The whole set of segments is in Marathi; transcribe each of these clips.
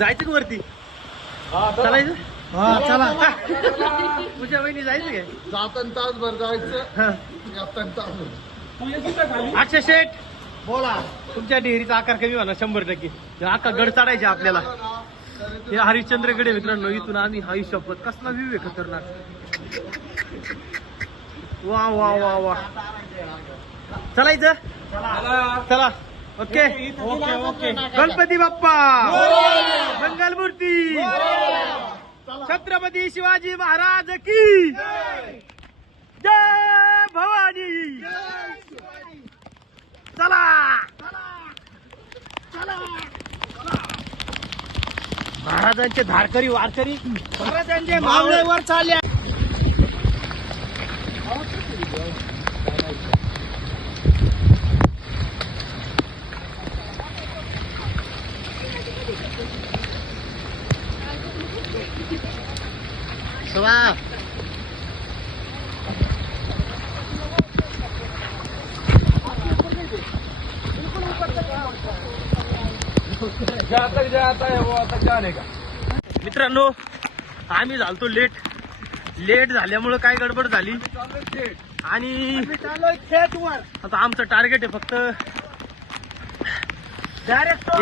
जायचं का वरती? चालायचं? हा चला. तुझ्या बहिणी जायचं काय जाताना तासभर जायचं. हा. अक्षय शेठ. बोला. तुमच्या डेअरीचा आकार कमी म्हणा शंभर टक्के. हे आका गड चढायचे आपल्याला. हे हरिश्चंद्र गडे मित्रांनो इथून आम्ही हाई शपथ कसला व्ह्यू आहे खतरनाक. वा वा वा वा. चलायचं? चला. Okay. Okay okay. Ganpati Bappa. Mangalmurti. Chhatrapati Shivaji Maharaj की जय. भवानी. चला. महाराजांचे धारकरी वारकरी. महाराजांचे मावळेवर चालले चला मित्रांनो आम्ही झालतो लेट लेट झाल्यामुळं काय गडबड झाली? आणि आता आमचं टार्गेट आहे फक्त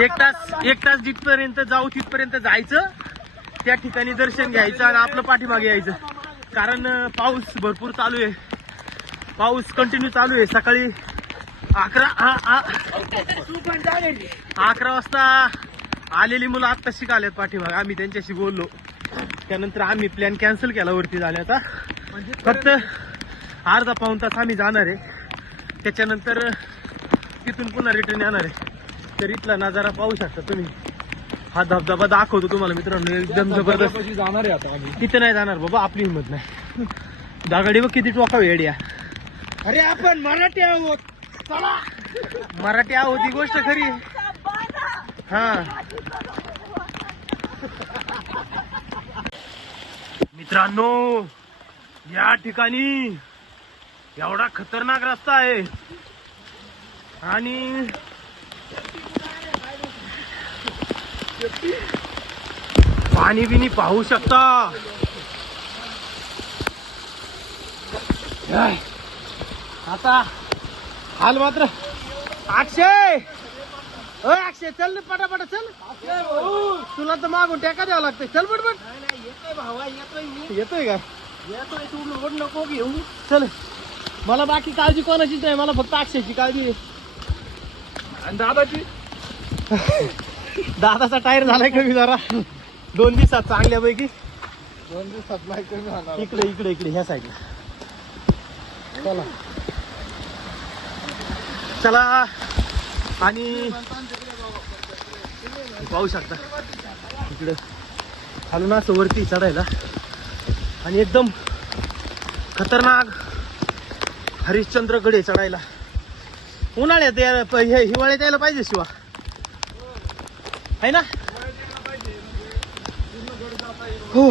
एक तास एक तास जिथपर्यंत जाऊ तिथपर्यंत जायचं. त्या ठिकाणी दर्शन घ्यायचं आणि आपलं पाठीमागे यायचं. कारण पाऊस भरपूर चालू आहे. पाऊस कंटिन्यू चालू आहे. सकाळी अकरा अकरा वाजता आलेली मुलं आत्ता शिकाल्यात पाठीमागे. आम्ही त्यांच्याशी बोललो. त्यानंतर आम्ही प्लॅन कॅन्सल केला वरती जाण्याचा फक्त अर्धा पाऊन तास आम्ही जाणार आहे. त्याच्यानंतर तिथून पुन्हा रिटर्न येणार आहे. तर इथला नजारा पाहू शकता तुम्ही. हा धबधबा दाखवतो तुम्हाला मित्रांनो एकदम जबरदस्त. जाणार आहे आता आम्ही. तिथे नाही जाणार बाबा आपली हिंमत नाही. दागडी बघ किती टोकाव येड्या. अरे आपण मराठी आहोत. मराठी आहोत ही गोष्ट खरी आहे. हा. मित्रांनो या ठिकाणी एवढा खतरनाक रस्ता आहे. आणि पाणी बिनी पाहू शकता. काय? आता हाल मात्र आठशे. अक्षय चल ना पटापट चल. तुला तर मागून टेका द्यावं लागतंय. चल पटपट. येतोय का? तू लोड नको घेऊ. चल. मला बाकी काळजी कोणाचीच नाही मला फक्त अक्षयची काळजी आहे. आणि दादाची? दादाचा टायर झालाय कमी जरा. दोन दिवसात चांगल्यापैकी. दोन दिवसात नाही कमी होणार. इकडे इकडे इकडे ह्या साईडला. चला. चला. आणि पाहू शकता. इकडं खालून असं वरती चढायला. आणि एकदम खतरनाक हरिश्चंद्रगडे चढायला. उन्हाळ्यात यायला हे हिवाळ्यात यायला पाहिजे शिवा. आहे ना? हो.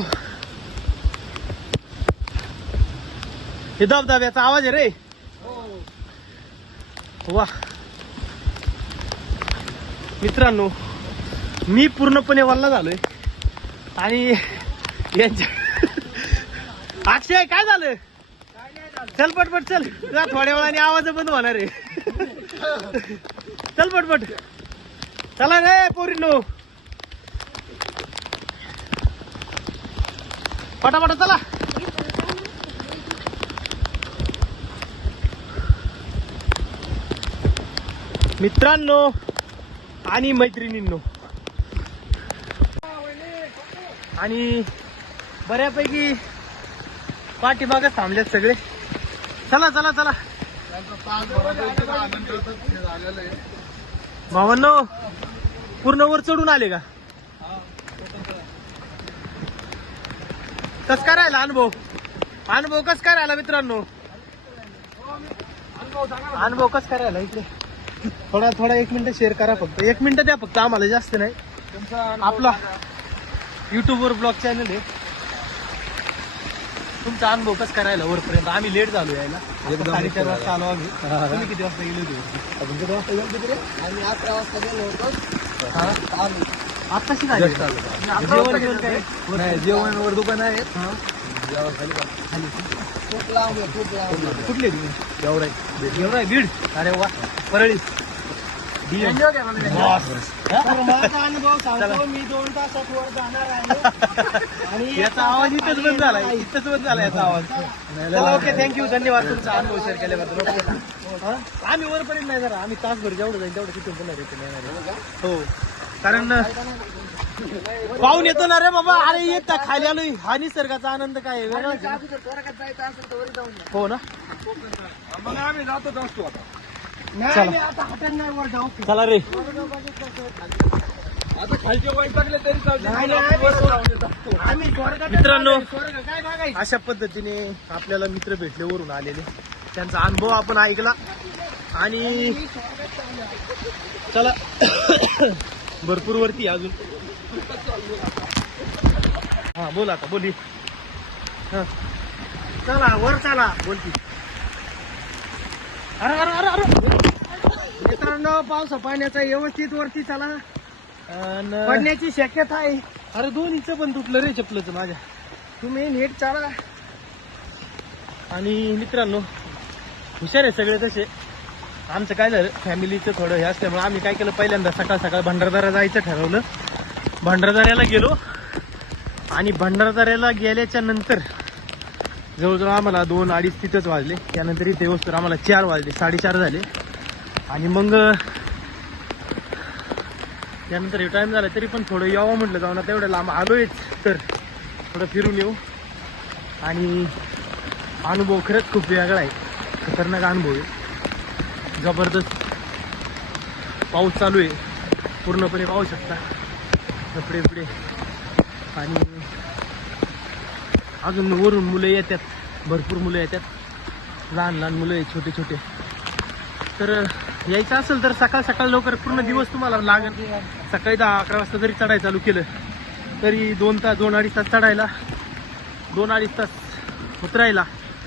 हे धबधब्याचा आवाज आहे रे. वा. मित्रांनो मी पूर्णपणे वल्ला झालोय. आणि यांच्या अक्षय काय झालं? चल पटपट चल. तुला थोड्या वेळाने आवाज बंद होणार आहे. चल पटपट. चला रे पोरीनो. पटापट चला. मित्रांनो आणि मैत्रिणींनो. आणि बऱ्यापैकी पाठीमागच थांबलेत सगळे. चला चला चला. भावांनो पूर्ण वर चढून आले का? कस काय राहिला अनुभव? अनुभव कस काय राहिला मित्रांनो? अनुभव कस काय राहिला इकडे? थोडा थोडा एक मिनिट शेअर करा फक्त एक मिनिट द्या फक्त आम्हाला जास्त नाही तुमचा आपला युट्यूब वर ब्लॉग चॅनल आहे तुमचा अनुभव कस करायला वरपर्यंत आम्ही लेट झालो यायला साडेचार वाजता आलो आम्ही. तुम्ही किती वाजता गेले होते वरती? आम्ही अकरा वाजता गेलो होतो? आम्ही. जेवण काय? नाही जेवण वर दुकान आहे. कुठले एवढा एवढा बीड? अरे वा. परळी मी दोन तासात वर जाणार आहे. आणि याचा आवाज इथंच बंद झाला. इथंच बंद झाला याचा आवाज. ओके थँक्यू धन्यवाद तुमचा अनुभव शेअर केल्याबद्दल. ओके. हा? आम्ही वरपर्यंत नाही जरा. आम्ही तासभर जेवढं जाईल तेवढं तिथून पुन्हा येणार आहे. हो. कारण पाहून येतो ना रे बाबा. अरे येत खाली आलो हा निसर्गाचा आनंद काय आहे, वेगळाच आहे. हो ना? मग आम्ही जातोच असतो आता. नाही मी आता हॉटेल नाही वर जाऊ. चला रे. आता खालचे वाईट टाकले तरी चालते नाही, नाही, आपण वर जाऊन येत असतो. आम्ही स्वर्गात मित्रांनो स्वर्ग काय बघायचं? अशा पद्धतीने आपल्याला मित्र भेटले वरून आलेले. त्यांचा अनुभव आपण ऐकला. आणि चला. भरपूर वरती अजून. हा बोल आता बोली हा. चला वर चला. बोलती अरे अरे अरे अरे. मित्रांनो पावसा पाण्याचा व्यवस्थित वरती चला. अन- पडण्याची शक्यता आहे. अरे दोन्हीचं पण तुटलं रे चपलच माझ्या. तुम्ही नीट चला. आणि मित्रांनो हुशार आहे सगळे तसे. आमचं काय झालं फॅमिलीचं थोडं हे असल्यामुळे आम्ही काय केलं पहिल्यांदा सकाळ सकाळ भंडारदारा जायचं ठरवलं. भंडारदाऱ्याला गेलो आणि भंडारदाऱ्याला गेल्याच्यानंतर जवळजवळ आम्हाला दोन अडीच तिथंच वाजले. त्यानंतर इथे वस्तू आम्हाला चार वाजले साडेचार झाले. आणि मग त्यानंतर हे टाईम झाला तरी पण थोडं यावं म्हटलं जाऊ ना तेवढं लांब आलोयच तर थोडं फिरून येऊ. आणि अनुभव खरंच खूप वेगळा आहे. खतरनाक अनुभव आहे. जबरदस्त पाऊस चालू आहे. पूर्णपणे पाहू शकता. कपडे उपडे आणि अजून वरून मुलं येतात. भरपूर मुलं येतात. लहान लहान मुलं आहेत छोटे छोटे. तर यायचं असेल तर सकाळ सकाळ लवकर पूर्ण दिवस तुम्हाला लागेल. सकाळी दहा अकरा वाजता जरी चढायला चालू केलं तरी दोन तास दोन अडीच तास चढायला दोन अडीच तास उतरायला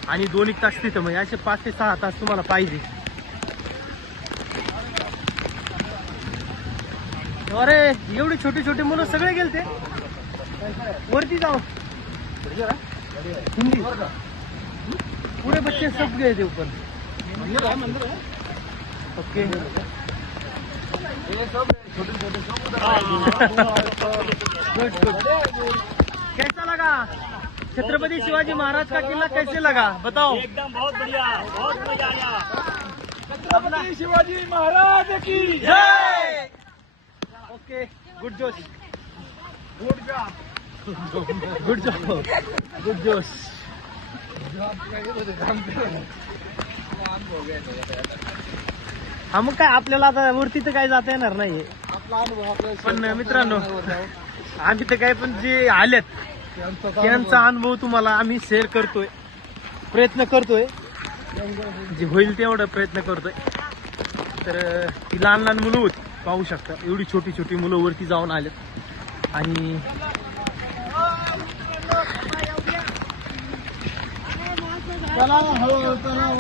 आणि दोन एक तास तिथं म्हणजे असे पाच ते सहा तास तुम्हाला पाहिजे. अरे एवढे छोटी छोटे मुलं सगळे गेलते. वरती जाऊ. हिंदी. पुढे बच्चे सब गए थे ऊपर. ओके. गुड गुड कैसा लगा? छत्रपति शिवाजी महाराज का किला कैसे लगा? बताओ. एकदम बहुत बढ़िया बहुत मज़ा आया। छत्रपती शिवाजी महाराज की जय! ओके गुड जोश good job good job good जोश हा मग काय आपल्याला आता वरती तर काय जाता येणार नाही पण मित्रांनो आम्ही तर काय पण जे आलेत त्यांचा त्यांचा अनुभव तुम्हाला आम्ही शेअर करतोय. प्रयत्न करतोय. जे होईल तेवढा प्रयत्न करतोय. तर ती लहान लहान मुलं होती. पाहू शकता. एवढी छोटी छोटी मुलं वरती जाऊन आलेत. आणि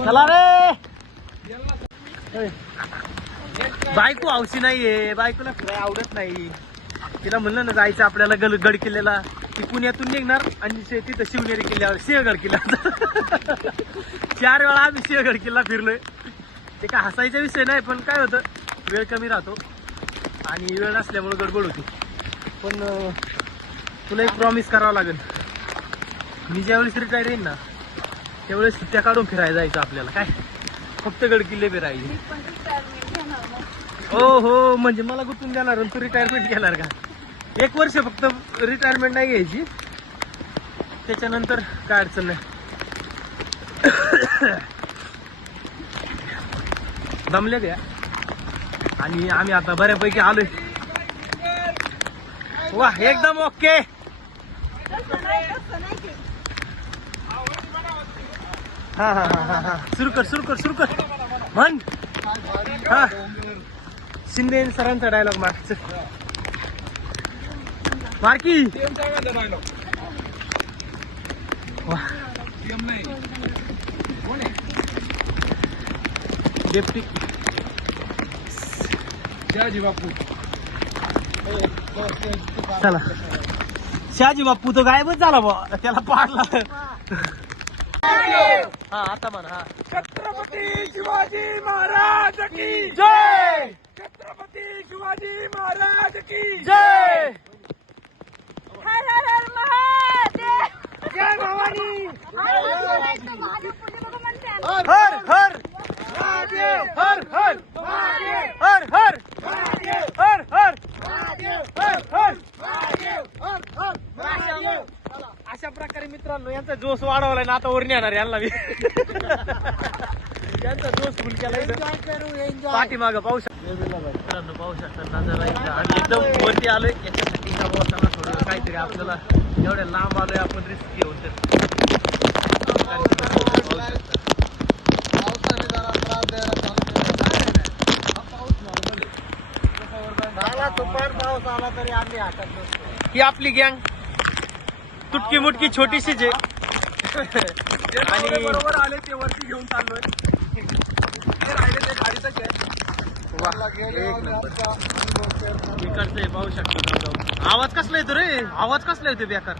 चला रे! बायको हौशी नाहीये. बायकोला फिरायला आवडत नाही. तिला म्हणलं ना जायचं आपल्याला गल गड किल्ल्याला. ती पुण्यातून निघणार आणि तिथं शिवनेरी किल्ल्यावर सिंहगड किल्ला चार वेळा आम्ही सिंहगड किल्ला फिरलोय. ते काय हसायचा विषय नाही पण काय होतं? वेळ कमी राहतो. आणि वेळ नसल्यामुळे गडबड होती. पण तुला एक प्रॉमिस करावं लागेल. मी ज्यावेळेस रिटायर येईन ना त्यावेळेस सुट्ट्या काढून फिरायला जायचं आपल्याला. काय? फक्त गड किल्ले फिरायचे हो हो म्हणजे मला गुंतून देणार तू रिटायरमेंट घेणार का? एक वर्ष फक्त रिटायरमेंट नाही घ्यायची. त्याच्यानंतर काय अडचण नाही. दमले द्या आणि आम्ही आता बऱ्यापैकी आलोय. वा एकदम ओके. हा हा हा हा हा. सुरू कर सुरू कर सुरू कर. म्हण. हा. शिंदे सरांचा डायलॉग मार्की. नाही. डेप्टी शहाजी बापू. चला. शहाजी बाप्पू तो गायबच झाला बा त्याला पाडला. हा आता म्हणा हा. छत्रपती शिवाजी महाराज की जय! छत्रपती शिवाजी महाराज की जय! हर हर हर महादेव! जय भवानी! महादेव पुण्य बघू म्हणते हर हर! महादेव! हर हर! महादेव! हर हर! हर हर. हर हर अशा प्रकारे मित्रांनो यांचा जोश वाढवलाय ना आता ओरणी येणार यांना मी. यांचा जोश फुल केलाय. इथं. पाहू शकता मित्रांनो पाहू शकता नजर आहे आणि एकदम वरती आलोय. याच्यासाठी का बुवा थोडं काहीतरी आपल्याला एवढ्या लांब आलोय आपण रिस्क घेऊन तर पावसाने जरा त्रास द्यायला चालू केला. हा पाऊस normal आहे. झाला आला तरी आम्ही हातात नसतो. ही आपली गँग. तुटकी मुटकी छोटीशीच आहे. आणि बरोबर आले ते वरती घेऊन चाललोय. ते राहिले ते आहे. इकडचं पाहू शकता. आवाज कसला येतो रे? आवाज कसला येतो बेकार?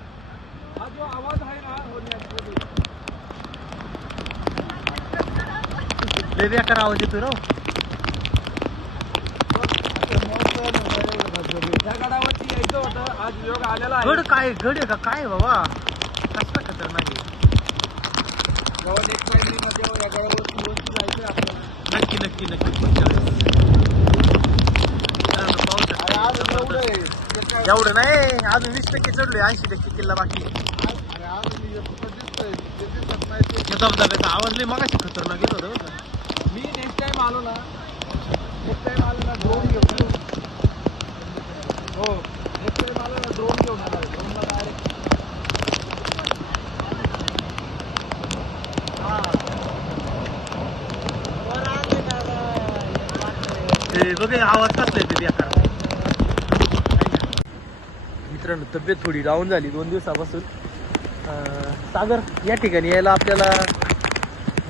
हा जो आवाज आहे ना लय बेकार आवाज येतो राव. त्या गडावरती यायचं होतं आज योग आलेला आहे गड काय गड आहे का? काय बाबा? कसला खतरनाक आहे? या गडावरती आपल्याला. नक्की नक्की नक्की. एवढं नाही अजून वीस टक्के चढलोय ऐंशी टक्के किल्ला बाकी धबधब्याचा आवाज लय मगाशी खतरनाक येत होता बरं का. मी नेक्स्ट टाइम आलो ना नेक्स्ट टाइम आलो ना ड्रोन घेऊन हो ड्रोन घेऊन ड्रोनला डायरेक्ट मित्रांनो तब्येत थोडी डाऊन झाली दोन दिवसापासून. सागर या ठिकाणी यायला आपल्याला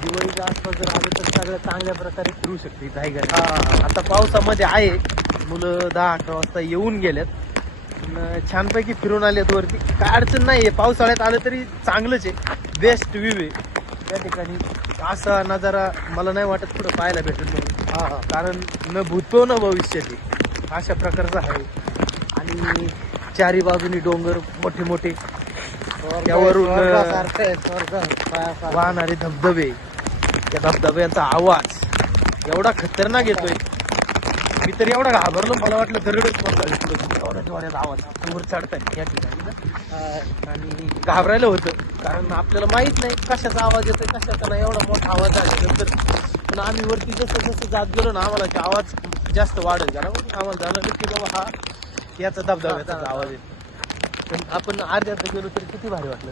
दिवाळीच्या आसपास जर आलं तर सगळं चांगल्या प्रकारे फिरू शकते टायगर आता पावसामध्ये आहे मुलं दहा अकरा वाजता येऊन गेल्यात छानपैकी फिरून आल्यात वरती. काय अडचण नाही आहे पावसाळ्यात आलं तरी चांगलंच आहे. बेस्ट व्ह्यू आहे. त्या ठिकाणी असा नजारा मला नाही वाटत पुढं पाहायला भेटेल म्हणून. हा हा. कारण न भूतो न भविष्यती अशा प्रकारचा आहे. आणि चारी बाजूनी डोंगर मोठे मोठे. त्यावरून वाहणारे धबधबे. त्या धबधब्यांचा आवाज एवढा खतरनाक येतोय. मी तर एवढा घाबरलो मला वाटलं दरडच पडला आवाज वर चढताय या ठिकाणी. आणि घाबरायला होतं कारण आपल्याला माहीत नाही कशाचा आवाज येतोय कशाचा नाही. एवढा मोठा आवाज आल्यानंतर पण आम्ही वरती जसं जसं जात गेलो ना आम्हाला ते आवाज जास्त वाढत गेला. आम्हाला जाणवलं की बाबा हा याचा धबधब्याचा आवाज आहे पण आपण अर्ध्यात गेलो तर किती भारी वाटलं.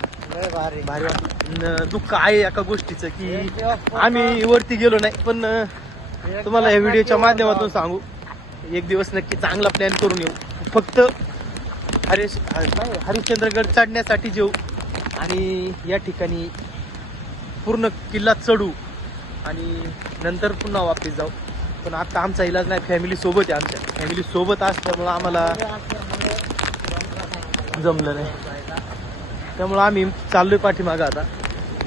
भारी. भारी वाटलं. दुःख आहे एका गोष्टीचं की आम्ही वरती गेलो नाही पण तुम्हाला या व्हिडिओच्या माध्यमातून सांगू. एक दिवस नक्की चांगला प्लॅन करून येऊ. फक्त हरेश हरिश्चंद्रगड चढण्यासाठी जेऊ. आणि या ठिकाणी पूर्ण किल्ला चढू. आणि नंतर पुन्हा वापस जाऊ. पण आता आमचा इलाज नाही फॅमिली सोबत आहे आमच्या. फॅमिली सोबत असल्यामुळं आम्हाला जमलं नाही. त्यामुळं आम्ही चाललोय पाठीमागं आता.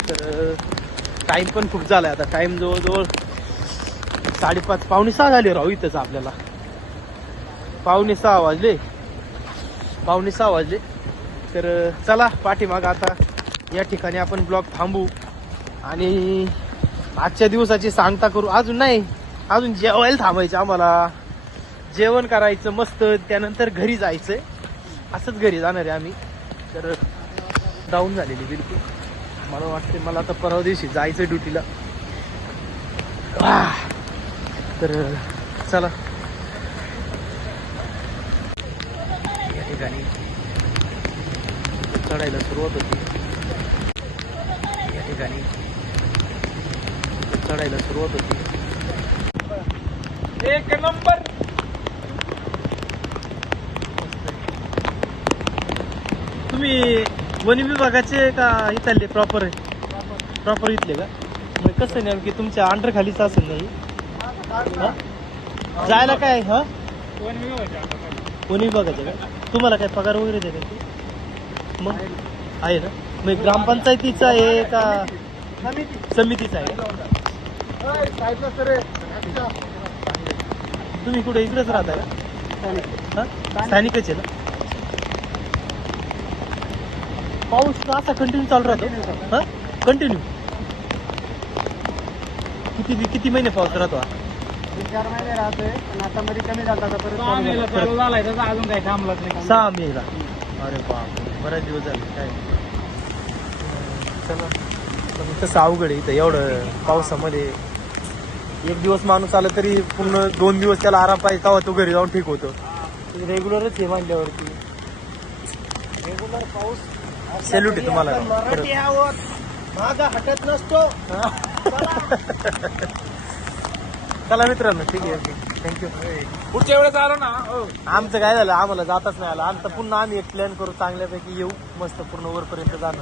तर टाईम पण खूप झालाय आता. टाईम जवळजवळ साडेपाच पावणे सहा झाले राहू इथंच आपल्याला. पावणे सहा वाजले. पावणे सहा वाजले. तर चला पाठीमाग आता या ठिकाणी आपण ब्लॉग थांबू. आणि आजच्या दिवसाची सांगता करू. अजून नाही. अजून जेवायला थांबायचं आम्हाला. जेवण करायचं मस्त. त्यानंतर घरी जायचंय. असंच घरी जाणार आहे आम्ही. तर डाऊन झालेली बिलकुल. मला वाटते मला आता परवा दिवशी जायचं ड्युटीला. तर चला. ठिकाणी. चढायला सुरुवात होती. या ठिकाणी चढायला सुरुवात होती. एक नंबर. तुम्ही वन विभागाचे का इथले प्रॉपर आहे? प्रॉपर इथले का? मग कसं नेमकी तुमच्या अंडर खालीच असेल नाही जायला काय हा? कोणी बघायचं का? तुम्हाला काय पगार वगैरे देतात मग? आहे ना? मग ग्रामपंचायतीचा आहे का समितीचा आहे तुम्ही कुठे इकडेच राहता का स्थानिकच आहे ना? पाऊस का असा कंटिन्यू चालू राहतो. हा? कंटिन्यू किती किती महिने पाऊस राहतो हा? चार महिने राहतोय पण आता मध्ये कमी झाला होता परत चालू झाला. चालू झालाय त्याचा अजून काही थांबलाच नाही. सहा मेला अरे बाप बरेच दिवस झाले काय? चला कसं अवघड आहे इथं. एवढं पावसामध्ये एक दिवस माणूस आला तरी पूर्ण दोन दिवस त्याला आराम पाहिजे तेव्हा तो घरी जाऊन ठीक होतो. रेग्युलरच आहे मानल्यावरती रेग्युलर पाऊस. सॅल्यूट आहे तुम्हाला. मराठी आहोत. मागा हटत नसतो. चला. मित्रांनो ठीक आहे थँक्यू पुढच्या वेळेस आलो ना हो. आमचं काय झालं आम्हाला जाताच नाही आलं. आमचं पुन्हा आम्ही एक प्लॅन करू चांगल्यापैकी येऊ मस्त पूर्ण वरपर्यंत जाणं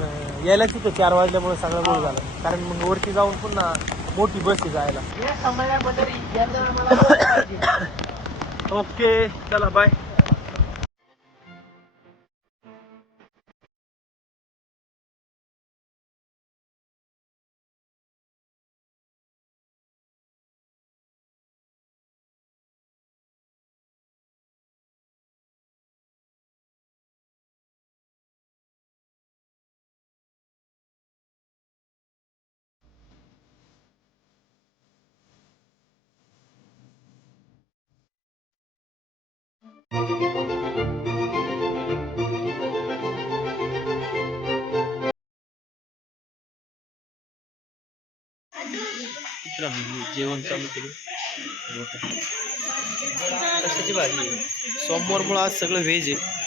अं, यायला तिथं चार वाजल्यामुळे सगळं गोळ झालं. कारण मग वरती जाऊन पुन्हा मोठी बस आहे जायला. ओके चला बाय जेवण चालू केलं. कशाची भाजी आहे? सोमवार मुळे आज सगळं व्हेज आहे.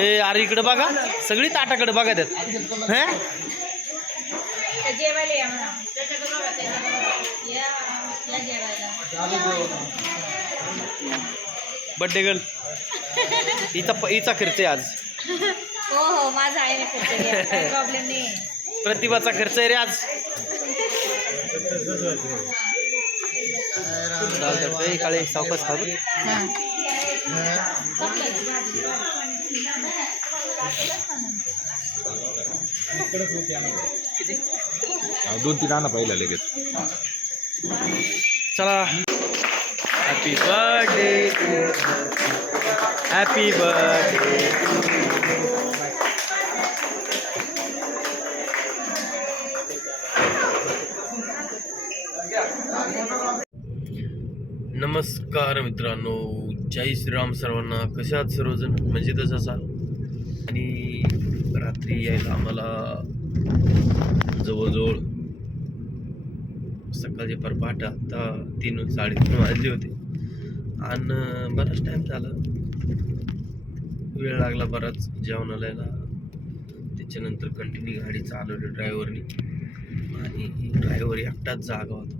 ए अरे इकडे बघा. सगळी ताटाकडे बघा त्यात. हे? Birthday girl. हिचा हिचा खर्च आहे आज हो हो माझा आहे ना खर्च काही प्रॉब्लेम नाही प्रतिभाचा खर्च आहे रे आज. काळे सावकाश. दोन तीन आणा पहिला लगेच. चला. हॅपी बर्थडे हॅपी बर्थडे नमस्कार मित्रांनो जय श्रीराम सर्वांना. कशात सर्वजण? म्हणजे तसं असाल? आणि रात्री यायला आम्हाला जवळजवळ सकाळचे पर पहाटे आता तीन साडेतीन वाजले होते. आणि बराच टाईम झाला. वेळ लागला बराच जेवणाला यायला. त्याच्यानंतर कंटिन्यू गाडी चालवली ड्रायव्हरनी आणि ड्रायव्हर एकटाच जागा होता.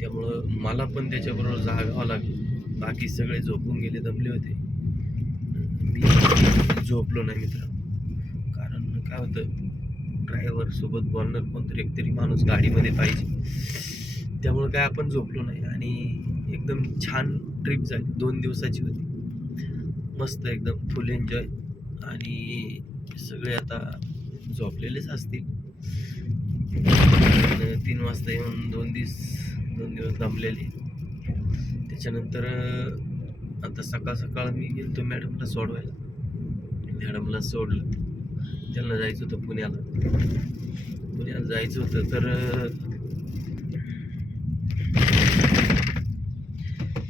त्यामुळं मला पण त्याच्याबरोबर जागावं लागलं. बाकी सगळे झोपून गेले दमले होते. मी झोपलो नाही मित्र. कारण काय होतं ड्रायव्हर सोबत बोलणार कोणतरी एकतरी माणूस गाडीमध्ये पाहिजे. त्यामुळं काय आपण झोपलो नाही. आणि एकदम छान ट्रिप झाली. दोन दिवसाची होती. मस्त एकदम फुल एन्जॉय आणि सगळे आता झोपलेलेच असतील. तीन वाजता येऊन दोन दिवस दोन दिवस दमलेली. त्याच्यानंतर आता सकाळ सकाळ मी गेलो मॅडमला सोडवायला. मॅडमला सोडलं. त्यांना जायचं होतं पुण्याला. पुण्याला जायचं होतं तर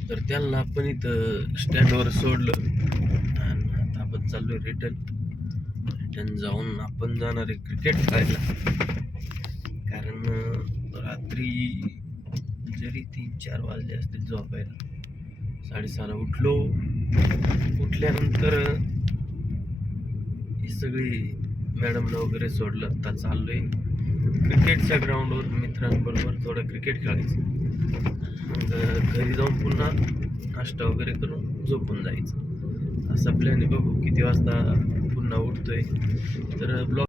तर त्यांना आपण इथं स्टँडवर सोडलं. आणि आता आपण चाललोय रिटर्न. रिटर्न जाऊन आपण जाणार आहे क्रिकेट खेळायला. कारण रात्री जरी तीन चार वाजले असतील झोपायला. साडेसहाला उठलो. उठल्यानंतर ही सगळी मॅडमला वगैरे सोडलं. आता चाललोय. क्रिकेटच्या ग्राउंडवर मित्रांबरोबर थोडं क्रिकेट खेळायचं. मग घरी जाऊन पुन्हा नाश्ता वगैरे करून झोपून जायचं. असा प्लॅन आहे बघू. किती वाजता पुन्हा उठतोय. तर ब्लॉग